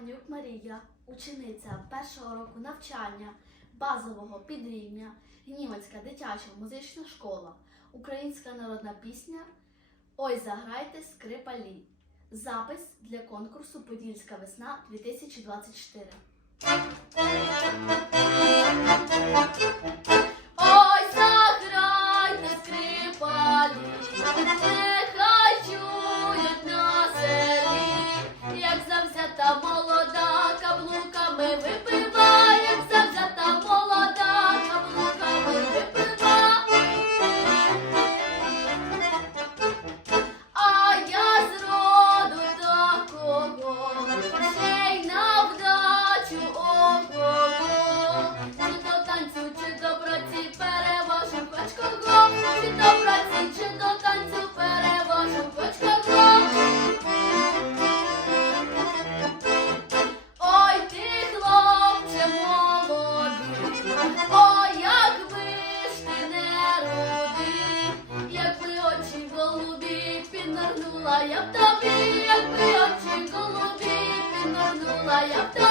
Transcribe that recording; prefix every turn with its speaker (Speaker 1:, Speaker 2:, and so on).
Speaker 1: Романюк Марія, учениця першого року навчання базового підрівня, Гнівацька дитяча музична школа, українська народна пісня Ой, заграйте скрипалі. Запис для конкурсу Подільська весна 2024. Ой, заграйте скрипалі, Nurlular yap bir yakmıyor Çin kulu bir bir Nurlular yap